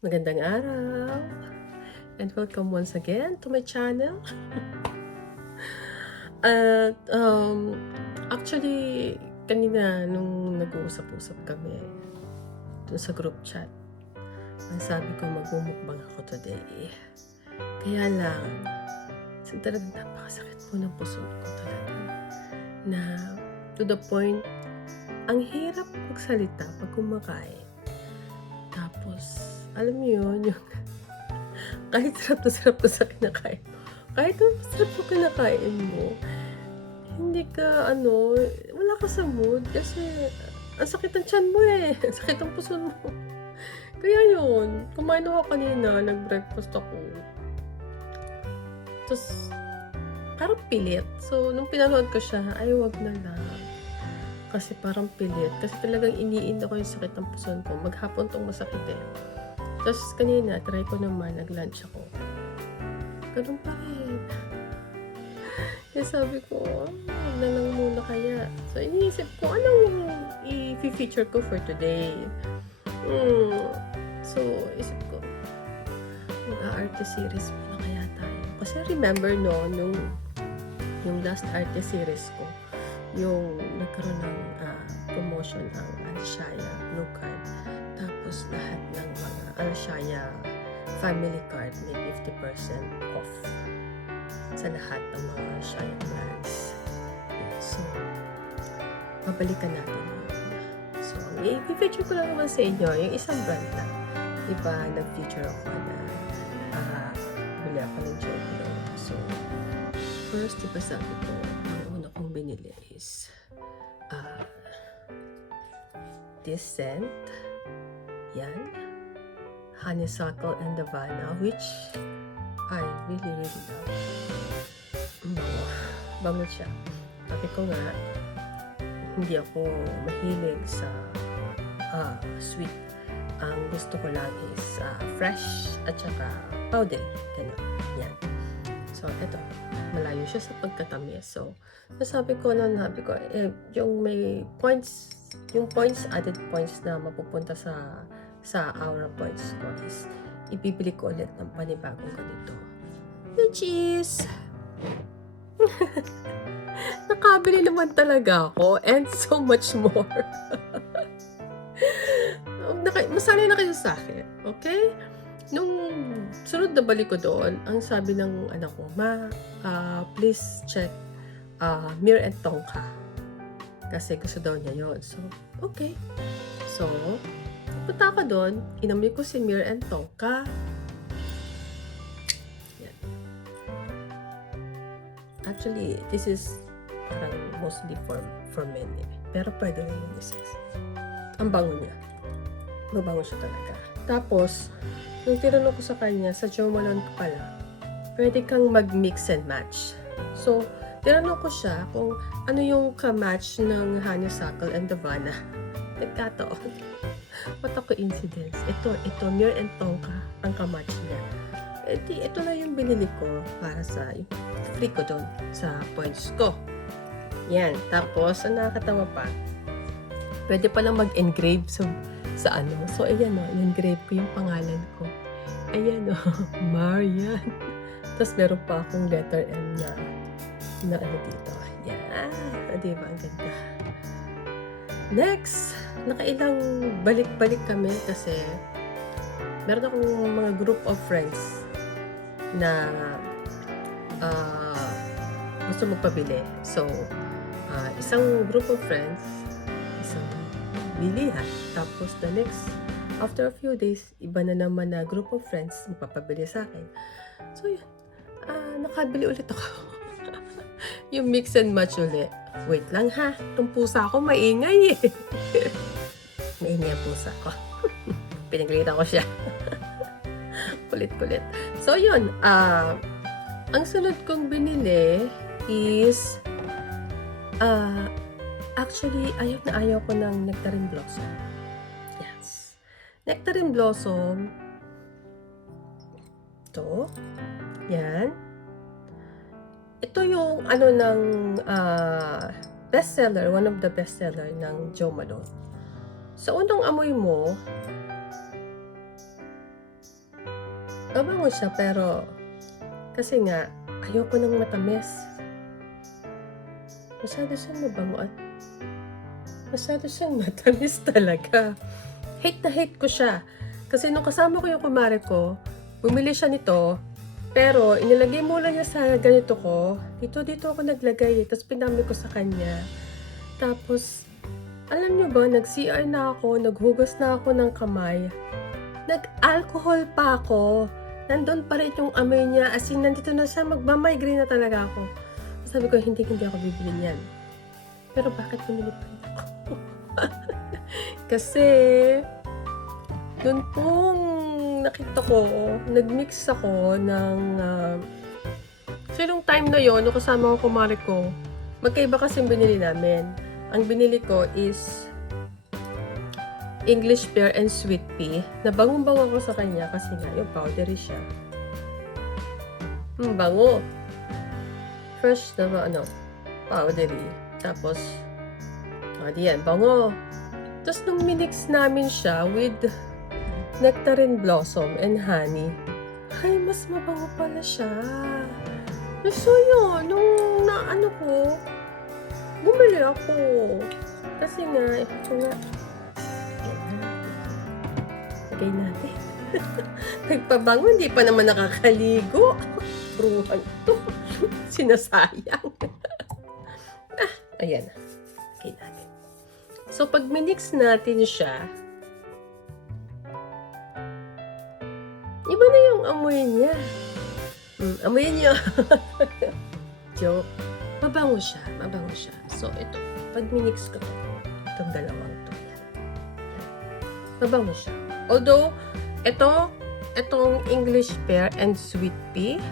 Magandang araw and welcome once again to my channel. At actually, kanina nung nag-uusap-usap kami dun sa group chat, ang sabi ko magmumukbang ako today. Kaya lang, talagang napakasakit po ng puso ko talaga. Na to the point, ang hirap magsalita pag kumakain. Tapos, alam niyo yun, yung kahit sarap na sa kinakain mo, kahit sarap na kinakain mo, hindi ka wala ka sa mood kasi ang sakit ng tiyan mo eh, ang sakit ng puso mo. Kaya yun, kumain ako kanina, nag-breakfast ako. Tapos, parang pilit. So, nung pinanood ko siya, ay wag na lang. Kasi parang pilit. Kasi talagang iniinda ko yung sakit ng puso ko. Maghapon tong masakit eh. Tapos kanina, try ko naman, nag-lunch ako. Ganun pa rin. Kaya sabi ko, wag na lang muna kaya. So, iniisip ko, anong i-feature ko for today? So, isip ko, mag-arte series muna kaya tayo. Kasi remember yung last arte series ko, yung nagkaroon ng promotion ang Alshaya Blue Card. Tapos lahat ng mga Alshaya family card may 50% off sa lahat ng mga Alshaya brands. So, babalikan natin yun. So, i-feature ko lang naman sa inyo yung isang brand na. Diba, nag-feature ako na bili ako ng Joblo. So, first, diba sabi ko, ang una kong binili is this scent. Yan. Honeysuckle and Havana, which I really love. Bango. Bango siya. Sabi ko nga, hindi ako mahilig sa sweet. Ang gusto ko lang is fresh at saka powder. Ganun. Yan. So, eto. Malayo siya sa pagkatamis. So, nasabi ko, yung may points, added points na mapupunta sa Aura points ko is ibibili ko ulit ng panibagong ganito. Which is nakabili naman talaga ako and so much more. Masanay na kayo sa akin, okay? Nung sunod na balik ko doon, ang sabi ng anak ko, please check Mir and Tongka. Kasi gusto daw niya yun. So, okay. So, punta ako doon, inamoy ko si Mir and Tongka. Yan. Actually, this is parang mostly for men eh. Pero pwede rin yung misis. Ang bango niya. Mabango siya talaga. Tapos, nung tinanong ko sa kanya, sa Jo Malone pala, pwede kang mag-mix and match. So, tinanong ko siya kung ano yung ka-match ng Honeysuckle and Havana. Nagkataon. What a coincidence. Ito, Mir and Tongka ang ka-match niya. Ito na yung binili ko para sa free ko doon sa points ko. Yan. Tapos, ang nakakatawa pa, pwede palang mag-engrave sa ano. So, ayan o, in-engrave ko yung pangalan ko. Ayan o, Marian. Tapos, meron pa akong letter M na ano dito. Ayan. Diba? Ang ganda. Next, nakailang balik-balik kami kasi meron akong mga group of friends na gusto magpabili. So, isang group of friends, isang bilihan. Tapos the next, after a few days, iba na naman na group of friends magpapabili sa akin. So yun, nakabili ulit ako. Yung mix and match ulit. Wait lang ha, itong pusa ko maingay eh. Maingay ang pusa ko. Pinaglitan ko siya. Kulit-kulit. So yun, ang sunod kong binili is actually, ayaw ko ng Nectarine Blossom. Yes. Nectarine Blossom. Ito. Yan. Ito yung ng bestseller, one of the bestseller ng Jo Malone. Sa unang amoy mo, Mabango siya, pero kasi nga, ayoko ng matamis. Masyado siyang mabango at masyado siyang matamis talaga. Hate na hate ko siya. Kasi nung kasama ko yung kumare ko, bumili siya nito, pero inilagay muna niya sa ganito ko. Dito ako naglagay. Tapos pinamili ko sa kanya. Tapos, alam niyo ba, nag-CR na ako, naghugas na ako ng kamay. Nag-alcohol pa ako. Nandun pa rin yung amoy niya. As in, nandito na siya, magmamigraine na talaga ako. Sabi ko, hindi ako bibili niyan. Pero bakit bumili pa rin ako? Kasi, doon pong nakita ko, nag-mix ako ng so yung time na yon, nung kasama ko kumari ko, magkaiba kasi yung binili namin. Ang binili ko is English pear and sweet pea. Nabangong-bango ko sa kanya kasi nga yung powdery siya. Bango. Fresh na powdery. Tapos, diyan, bango. Tapos nung minix namin siya with nectarine blossom and honey, ay, mas mabango pala siya. So yun, nung ko, bumili ako. Kasi nga, ito nga, lagay natin. Nagpabango, hindi pa naman nakakaligo. Bruhan to. Sinasayang. Ayan. Lagay natin. So, pag minix natin siya, iba na yung amoy niya. Amoy niya. Joke. Mabango siya. So, ito. Pag minix ko to, itong dalawang to. Yan. Mabango siya. Although, itong English pear and sweet pea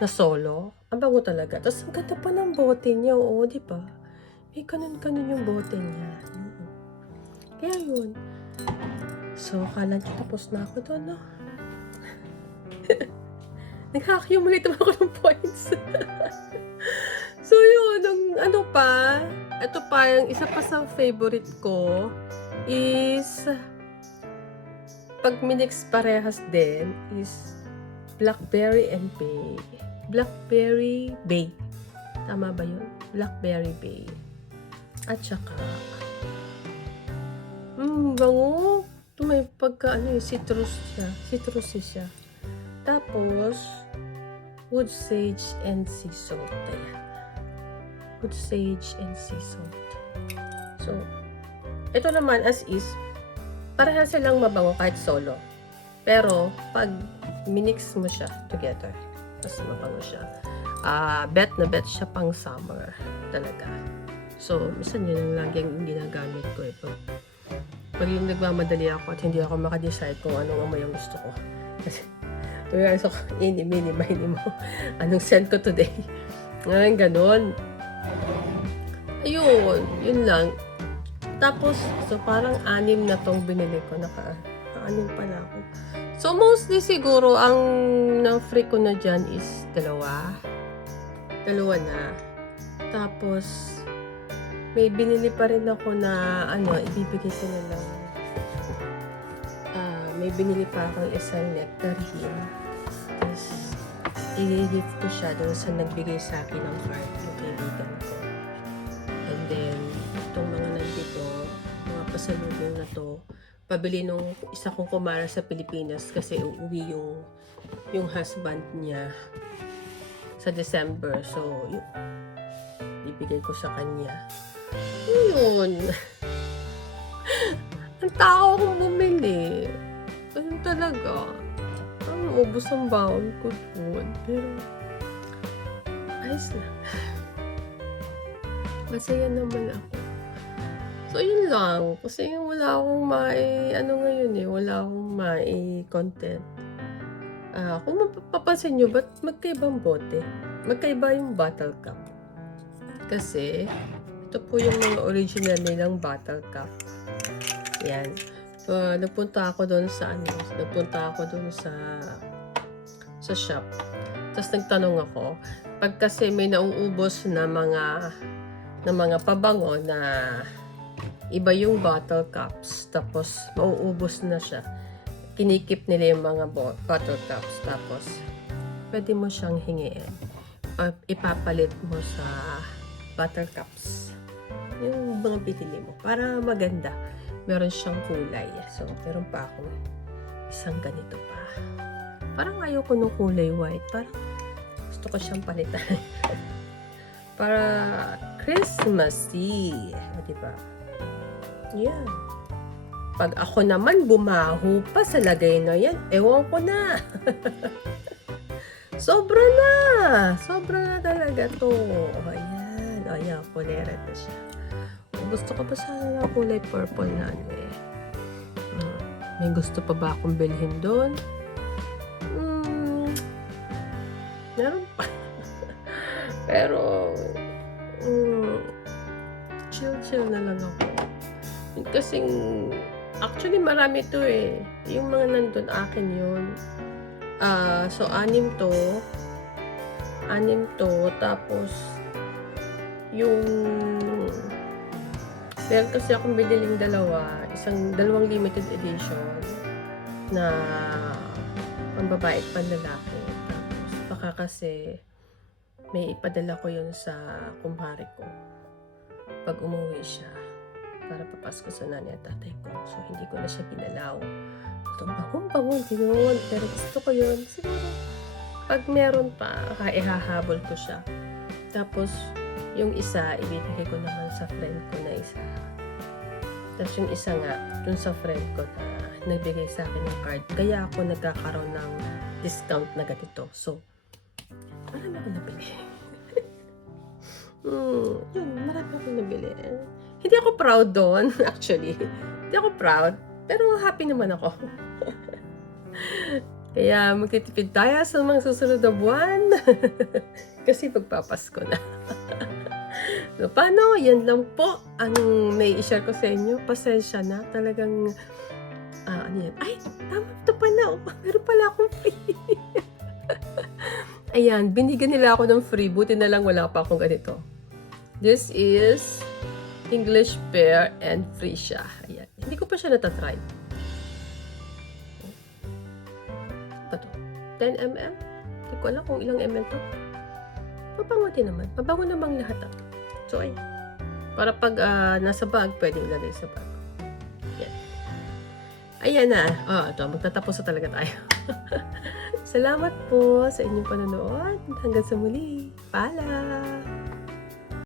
na solo, ang bango talaga. Tapos, ang ganda pa ng bote niya. Oo, di ba? May kanon-kanon yung bote niya. Kaya yun. So, akala niyo tapos na ako doon, no? Nag-accumulate ako ng points. So, yun. Ito pa, yung isa pa sa favorite ko is pag minix parehas din is Blackberry and Bay. Blackberry Bay. Tama ba yun? Blackberry Bay. At saka, bango. Ito may pagka, citrusy siya. Tapos, wood sage and sea salt. Ayan. Wood sage and sea salt. So, ito naman as is, parehas silang mabango kahit solo. Pero, pag minix mo siya together, mas mabango siya. Bet na bet siya pang summer. Talaga. So, minsan yun ang laging ginagamit ko. Pag yung nagmamadali ako at hindi ako makadecide kung anong amoy ang gusto ko. Kasi, so, mini mo. Anong scent ko today? Ngayon, ganun. Ayun, yun lang. Tapos, so parang 6 na tong binili ko. Naka-6 pala ako. So, mostly siguro, ang na-free ko na dyan is 2. 2 na. Tapos, may binili pa rin ako na, ibibigay ko na lang. May binili pa akong isang nectarine. Tapos, i-gift ko siya doon sa nagbigay sa akin ng card, yung kaibigan ko. And then, itong mga nandito, mga pasalubong na to, pabili nung isa kong kumara sa Pilipinas kasi uuwi yung husband niya sa December. So, ibigay ko sa kanya. Yun. Ang tao akong bumili. Ganun talaga. Ubus ang baon ko doon. Pero, ayos lang. Masaya naman ako. So, yun lang. Kasi wala akong wala akong content. Kung mapapansin nyo, ba't magkaibang bote? Magkaiba yung bottle cup. Kasi, ito po yung mga original nilang bottle cup. Yan. Nagpunta ako doon sa shop. Tapos nagtanong ako, pag kasi may nauubos na mga pabango na iba yung bottle cups, tapos mauubos na siya. kinikip nila yung mga bottle caps. Tapos, pwede mo siyang hingiin. Ipapalit mo sa bottle caps. Yung mga binili mo. Para maganda. Meron siyang kulay. So, meron pa ako isang ganito pa. Parang ayoko nung kulay white. Parang gusto ko siyang palitan. Para Christmassy. Diba? Yan. Pag ako naman bumaho pa sa lagay na yan, ewan ko na. Sobra na. Sobra na talaga to. Ayan. Ayan, kulay red na siya. Gusto ko pa sana na kulay purple na ano eh. May gusto pa ba akong bilhin doon? Meron pa. Pero, chill na lang ako. Kasing, actually marami to eh. Yung mga nandun akin yun. So, 6 to. Tapos, yung meron kasi akong biniling dalawang limited edition na pambabae at panlalaki. Tapos, baka kasi may ipadala ko yun sa kumpare ko pag umuwi siya para papasko sa nanay at tatay ko. So, hindi ko na siya ginalaw. So, bangon, ginawan. Pero gusto ko yun. Siguro, pag meron pa, ihahabol ko siya. Tapos, yung isa, ibibigay ko naman sa friend ko na isa. Tapos yung isa nga, dun sa friend ko na nagbigay sa akin ng card. Kaya ako nagkakaroon ng discount na ganito. So, marami ako nabili. Yun, marami ako nabili. Hindi ako proud doon, actually. Hindi ako proud, pero happy naman ako. Kaya magtitipid tayo sa mga susunod na buwan. Kasi magpapasko na. So, paano? Yan lang po ang may i-share ko sa inyo. Pasensya na. Talagang, ano yan? Ay, tama ito pala. Meron pala akong free. Ayan, binigyan nila ako ng free. Buti na lang wala pa akong ganito. This is English pear and free siya. Ayan. Hindi ko pa siya natatry. Ito to. 10 ml? Hindi ko alam kung ilang ml to. Mabango din naman. Mabango namang lahat ako. So, ay. Para pag nasa bag, pwedeng ilagay sa bag. Yan. Ayan na. Ito. Magtatapos na talaga tayo. Salamat po sa inyong panonood. Hanggang sa muli. Paalam!